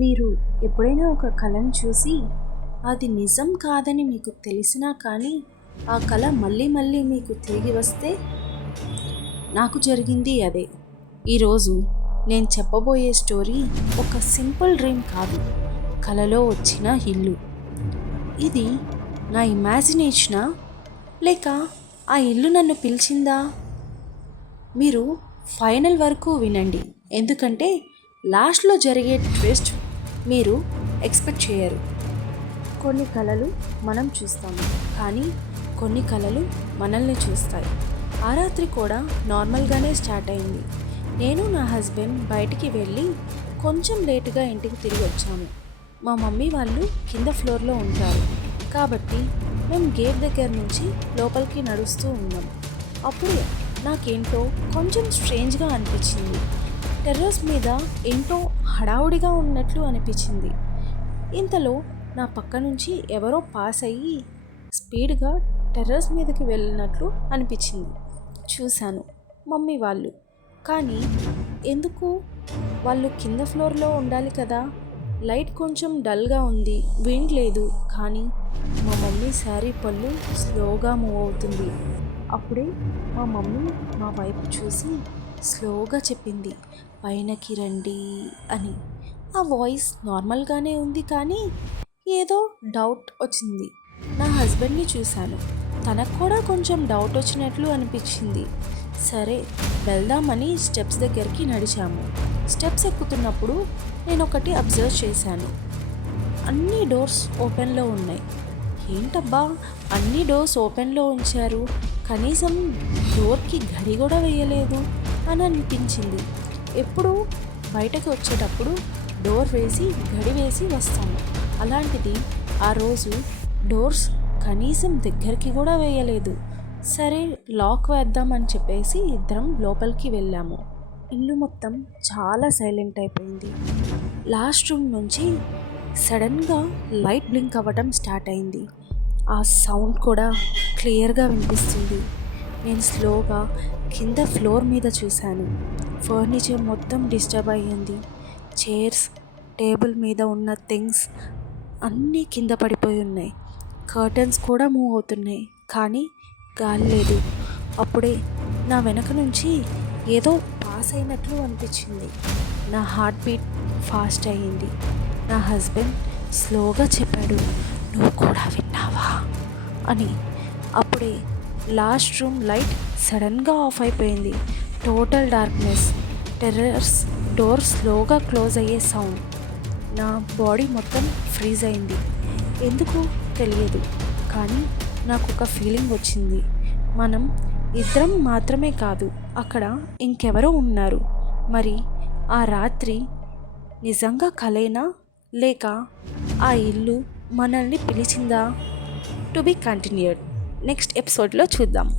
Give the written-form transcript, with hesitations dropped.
మీరు ఎప్పుడైనా ఒక కళను చూసి అది నిజం కాదని మీకు తెలిసినా కానీ ఆ కళ మళ్ళీ మళ్ళీ మీకు తిరిగి వస్తే? నాకు జరిగింది అదే. ఈరోజు నేను చెప్పబోయే స్టోరీ ఒక సింపుల్ డ్రీమ్ కాదు, కలలో వచ్చిన ఇల్లు. ఇది నా ఇమాజినేషనా, లేక ఆ ఇల్లు నన్ను పిలిచిందా? మీరు ఫైనల్ వరకు వినండి, ఎందుకంటే లాస్ట్లో జరిగే ట్విస్ట్ మీరు ఎక్స్పెక్ట్ చేయరు. కొన్ని కళలు మనం చూస్తాము, కానీ కొన్ని కళలు మనల్ని చూస్తాయి. ఆ రాత్రి కూడా నార్మల్గానే స్టార్ట్ అయింది. నేను నా హస్బెండ్ బయటికి వెళ్ళి కొంచెం లేటుగా ఇంటికి తిరిగి వచ్చాము. మా మమ్మీ వాళ్ళు కింద ఫ్లోర్లో ఉంటారు కాబట్టి మేము గేట్ దగ్గర నుంచి లోపలికి నడుస్తూ ఉన్నాం. అప్పుడే నాకేంటో కొంచెం స్ట్రేంజ్గా అనిపించింది. టెర్రస్ మీద ఏంటో హడావుడిగా ఉన్నట్లు అనిపించింది. ఇంతలో నా పక్క నుంచి ఎవరో పాస్ అయ్యి స్పీడ్గా టెర్రస్ మీదకి వెళ్ళినట్లు అనిపించింది. చూశాను మమ్మీ వాళ్ళు, కానీ ఎందుకు వాళ్ళు కింద ఫ్లోర్లో ఉండాలి కదా. లైట్ కొంచెం డల్గా ఉంది, విండ్ లేదు, కానీ మా మమ్మీ శారీ పళ్ళు స్లోగా మూవ్ అవుతుంది. అప్పుడే మా మమ్మీ మా వైపు చూసి స్లోగా చెప్పింది, పైనకి రండి అని. ఆ వాయిస్ నార్మల్గానే ఉంది, కానీ ఏదో డౌట్ వచ్చింది. నా హస్బెండ్ని చూశాను, తనకు కూడా కొంచెం డౌట్ వచ్చినట్లు అనిపించింది. సరే వెళ్దామని స్టెప్స్ దగ్గరికి నడిచాము. స్టెప్స్ ఎక్కుతున్నప్పుడు నేను ఒకటి అబ్జర్వ్ చేశాను. అన్ని డోర్స్ ఓపెన్లో ఉన్నాయి. ఏంటబ్బా, అన్ని డోర్స్ ఓపెన్లో ఉంచారు, కనీసం డోర్కి గడి కూడా వేయలేదు అని అనిపించింది. ఎప్పుడు బయటకు వచ్చేటప్పుడు డోర్ వేసి గడి వేసి వస్తాము, అలాంటిది ఆ రోజు డోర్స్ కనీసం దగ్గరికి కూడా వేయలేదు. సరే లాక్ వేద్దామని చెప్పేసి ఇద్దరం లోపలికి వెళ్ళాము. ఇల్లు మొత్తం చాలా సైలెంట్ అయిపోయింది. లాస్ట్ రూమ్ నుంచి సడన్గా లైట్ బ్లింక్ అవ్వడం స్టార్ట్ అయింది. ఆ సౌండ్ కూడా క్లియర్గా వినిపిస్తుంది. నేను స్లోగా కింద ఫ్లోర్ మీద చూశాను. ఫర్నిచర్ మొత్తం డిస్టర్బ్ అయ్యింది. చైర్స్, టేబుల్ మీద ఉన్న థింగ్స్ అన్నీ కింద పడిపోయి ఉన్నాయి. కర్టన్స్ కూడా మూవ్ అవుతున్నాయి, కానీ గాలి లేదు. అప్పుడే నా వెనక నుంచి ఏదో పాస్ అయినట్లు అనిపించింది. నా హార్ట్ బీట్ ఫాస్ట్ అయ్యింది. నా హస్బెండ్ స్లోగా చెప్పాడు, నువ్వు కూడా విన్నావా అని. అప్పుడే లాస్ట్ రూమ్ లైట్ సడన్గా ఆఫ్ అయిపోయింది. టోటల్ డార్క్నెస్, టెర్రస్ డోర్ స్లోగా క్లోజ్ అయ్యే సౌండ్. నా బాడీ మొత్తం ఫ్రీజ్ అయింది. ఎందుకు తెలియదు, కానీ నాకు ఒక ఫీలింగ్ వచ్చింది. మనం ఇద్దరం మాత్రమే కాదు, అక్కడ ఇంకెవరో ఉన్నారు. మరి ఆ రాత్రి నిజంగా కలేనా, లేక ఆ ఇల్లు మనల్ని పిలిచిందా? To be continued. నెక్స్ట్ ఎపిసోడ్లో చూద్దాం.